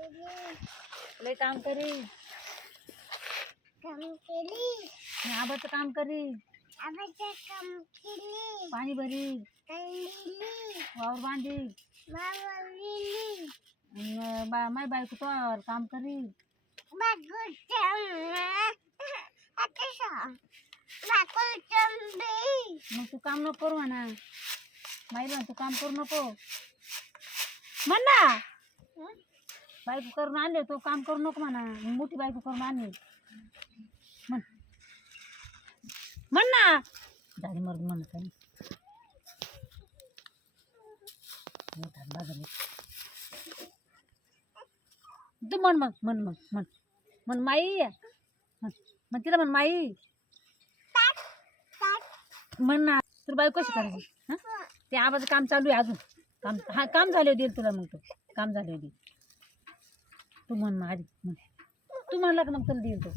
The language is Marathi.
लय काम करी आबाचं काम करी पाणी भरी वावर बांधी माय बायको तो काम करी मग तू काम नको करू म्हणा माहिती तू काम करू नको म्हण ना बायको करून आणले तो काम करू नको म्हणा मोठी बायको करून आणली म्हण म्हण ना दादी मर्द म्हणत आहे तू म्हण मग म्हण माई म्हण तिला म्हण माई म्हण ना तुला बायको कशी करायची हां ते आवाज काम चालू आहे अजून काम हा काम झाले देईल तुला मग तो काम झाले देईल तू म्हण मग आधी तू म्हणला का मग तुला देईल तो